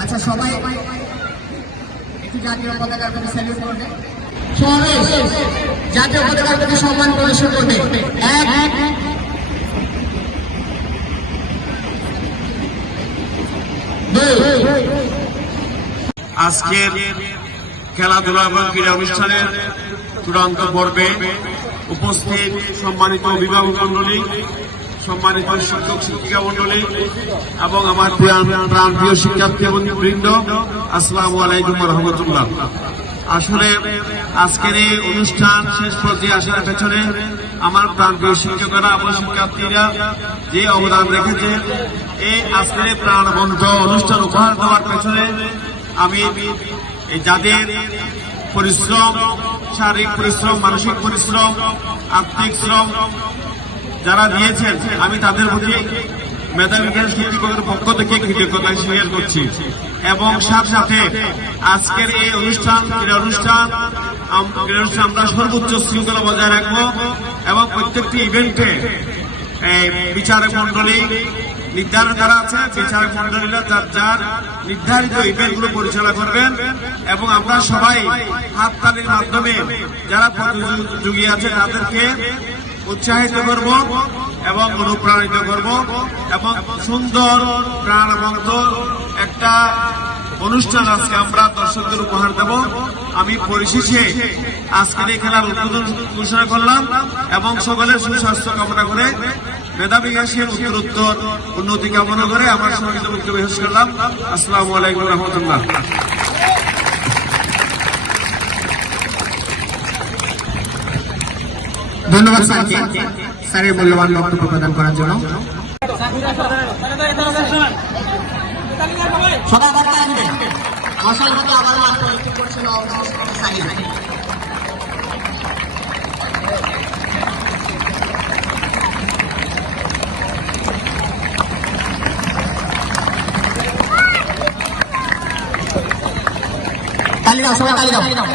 আচ্ছা সবাই একটু জাতীয় পতাকার প্রতি স্যালুট করবে। জাতীয় পতাকার প্রতি সম্মান প্রদর্শন করবে। এক আজকের খেলাধুলা এবং ক্রীড়া অনুষ্ঠানের চূড়ান্ত পর্বে উপস্থিত সম্মানিত অভিভাবক মন্ডলী সম্মানিত শিক্ষক, শিক্ষিকা মন্ডলী এবং আমার প্রাণ প্রিয় শিক্ষার্থী বৃন্দ, আসসালামু আলাইকুম রহমতুল্লাহ। আসলে আজকের এই অনুষ্ঠান শেষ পর্যায়ে আসার পেছনে আমার প্রাণ প্রিয় শিক্ষকরা এবং শিক্ষার্থীরা যে অবদান রেখেছে, এই আজকের প্রাণবন্ত অনুষ্ঠান উপহার দেওয়ার পেছনে আমি যাদের পরিশ্রম, শারীরিক পরিশ্রম, মানসিক পরিশ্রম আর্থিক শ্রম যারা দিয়েছেন, আমি তাদের প্রতি মেধাবী জ্ঞান শিক্ষকের পক্ষ থেকে কৃতজ্ঞতা স্বীকার করছি। এবং সাথে সাথে আজকের এই অনুষ্ঠান, ক্রীড়া অনুষ্ঠান ক্রীড়া আমরা সর্বোচ্চ শৃঙ্খলা বজায় রাখব এবং প্রত্যেকটি ইভেন্টে বিচারক মন্ডলী নির্ধারণ করা আছে। বিচারক মন্ডলীরা যার যার নির্ধারিত ইভেন্টগুলো পরিচালনা করবেন এবং আমরা সবাই হাততালির মাধ্যমে যারা প্রতিযোগী আছে তাদেরকে উৎসাহিত করব এবং অনুপ্রাণিত করব এবং সুন্দর প্রাণবন্ত একটা অনুষ্ঠান আজকে আমরা দর্শকদের উপহার দেব। আমি পরিশেষে আজকের এই খেলার উদ্বোধন ঘোষণা করলাম এবং সকলের সুস্বাস্থ্য কামনা করে মেধাবী হাসির উত্তরোত্তর উন্নতি কামনা করে আমার সংগীত বক্তব্য করলাম। আসসালামু আলাইকুম রহমতুল্লাহ। ধন্যবাদ স্যারকে স্যারের মূল্যবান বক্তব্য প্রদান করার জন্য। সবাই বক্তা আসবে মশাল মতো আবার তালি দাও সবাই তালি দাও